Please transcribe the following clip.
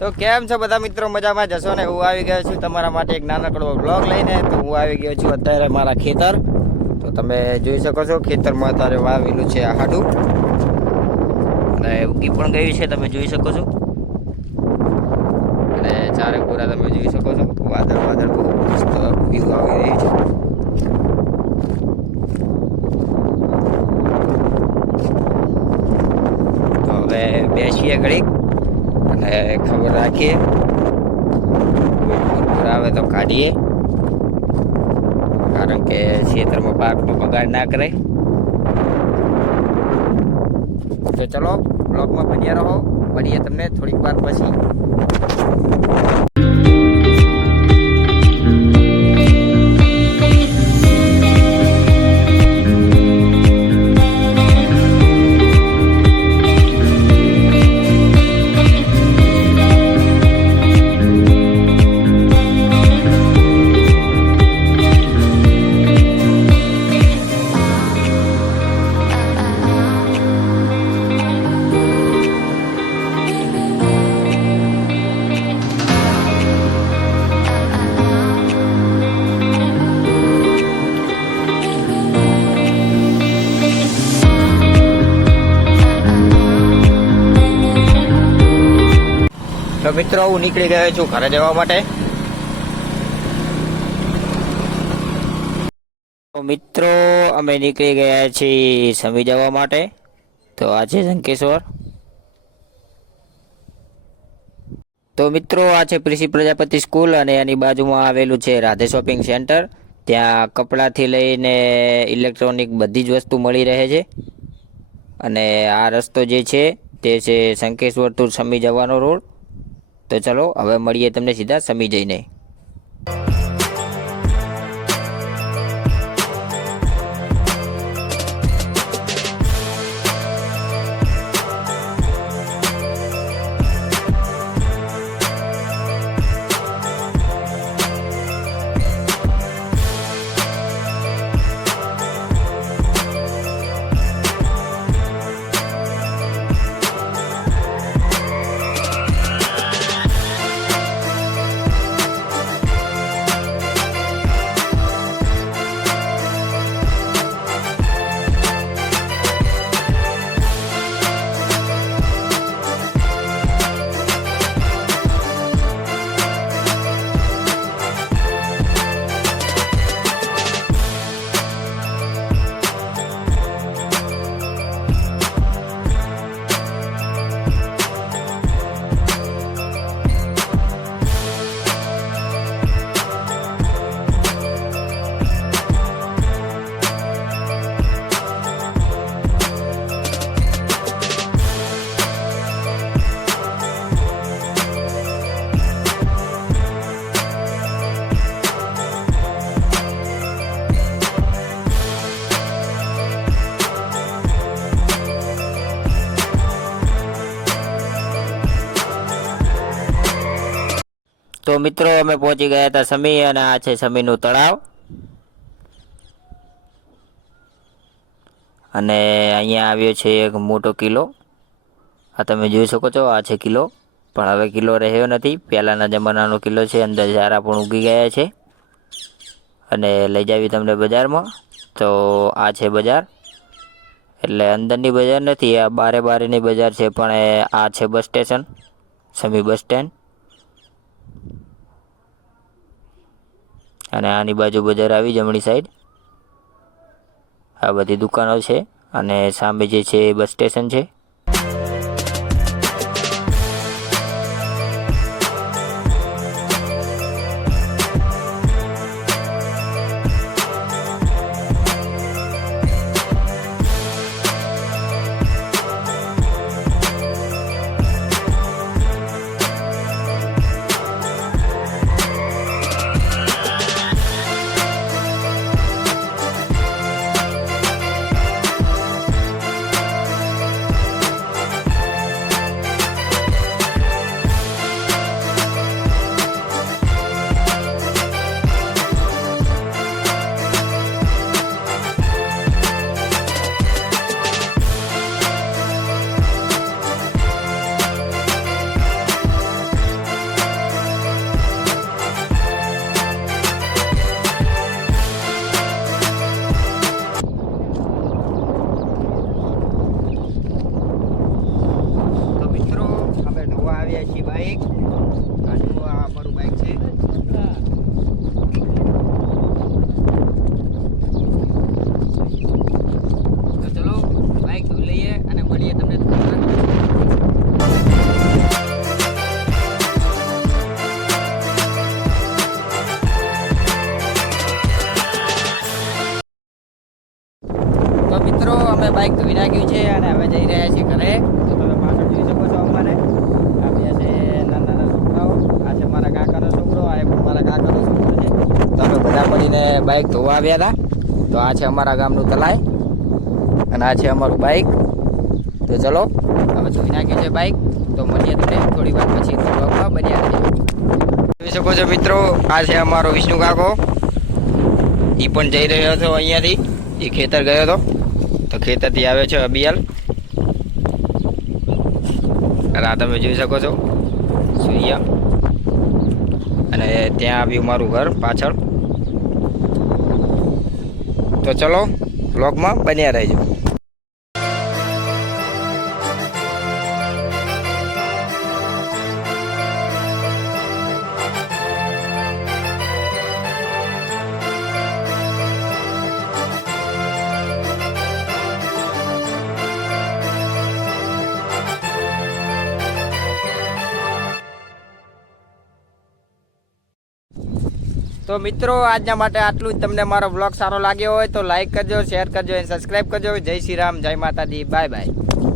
તો કેમ છો બધા મિત્રો? મજામાં જશો ને? હું આવી ગયો છું તમારા માટે એક નાનકડો બ્લોગ લઈને. તો હું આવી ગયો છું અત્યારે મારા ખેતર. તો તમે જોઈ શકો છો ખેતરમાં અત્યારે વાવેલું છે આહાડું અને ઉગી પણ ગયું છે, તમે જોઈ શકો છો. અને ચારે પૂરા તમે જોઈ શકો છો. વાદળ વાદળ બહુ મસ્ત વ્યૂ આવી રહી છે. તો હવે બેસીએ ઘડીક અને ખબર રાખીએ, પૂર આવે તો કાઢીએ, કારણ કે ખેતરમાં પાકનો બગાડ ના કરે. તો ચલો બ્લોગમાં બન્યા રહો, મળીએ તમને થોડીક વાર પછી. તો મિત્રો હું નીકળી ગયો છું ઘરે જવા માટે. તો મિત્રો અમે નીકળી ગયા છીએ સમી જવા માટે. તો આ છે શંકેશ્વર. તો મિત્રો આ છે પ્રિસી પ્રજાપતિ સ્કૂલ અને એની બાજુમાં આવેલું છે રાધે શોપિંગ સેન્ટર. ત્યાં કપડાથી લઈને ઇલેક્ટ્રોનિક બધી જ વસ્તુ મળી રહે છે. અને આ રસ્તો જે છે તે છે શંકેશ્વર ટુ સમી જવાનો રોડ. તો ચલો હવે મળીએ તમને સીધા સમી જઈને. તો મિત્રો અમે પહોંચી ગયા હતા સમી અને આ છે સમીનું તળાવ. અને અહીંયા આવ્યો છે એક મોટો કિલ્લો. આ તમે જોઈ શકો છો, આ છે કિલ્લો. પણ હવે કિલ્લો રહ્યો નથી, પહેલાંના જમાનાનો કિલ્લો છે. અંદર ઝારા પણ ઉગી ગયા છે. અને લઈ જાવી તમને બજારમાં. તો આ છે બજાર, એટલે અંદરની બજાર નથી, આ બારેની બજાર છે. પણ આ છે બસ સ્ટેશન, સમી બસ સ્ટેન્ડ. અને આની બાજુ બજાર આવી જમણી સાઈડ. આ બધી દુકાનો છે અને સામે જે છે એ બસ સ્ટેશન છે. જઈ રહ્યા છીએ ઘરે. તો તમે પાછળ જોઈ શકો છો અમારે આ બે છે નાના છોકરાઓ. આ છે મારા કાકાનો છોકરો, આ પણ મારા કાકાનો છોકરો છે. તો અમે બધા મળીને બાઇક ધોવા આવ્યા હતા. તો આ છે અમારા ગામનું તલાય અને આ છે અમારું બાઇક. તો ચલો હવે ધોઈ નાખ્યું છે બાઇક. તો મળીએ તમને થોડી વાર પછી બ્લોગમાં બન્યા રહીએ. જોઈ શકો છો મિત્રો, આ છે અમારો વિષ્ણુ કાકો. એ પણ જઈ રહ્યો હતો અહીંયાથી, એ ખેતર ગયો હતો. તો ખેતરથી આવે છે અબિયાલ. અને આ તમે જોઈ શકો છો સૂર્ય. અને ત્યાં આવ્યું મારું ઘર પાછળ. તો ચલો બ્લોગમાં બન્યા રહેજો. તો મિત્રો આજના માટે આટલું જ. તમને મારો બ્લોગ સારો લાગ્યો હોય તો લાઈક કરજો, શેર કરજો અને સબસ્ક્રાઈબ કરજો. જય શ્રી રામ, જય માતાજી, બાય બાય.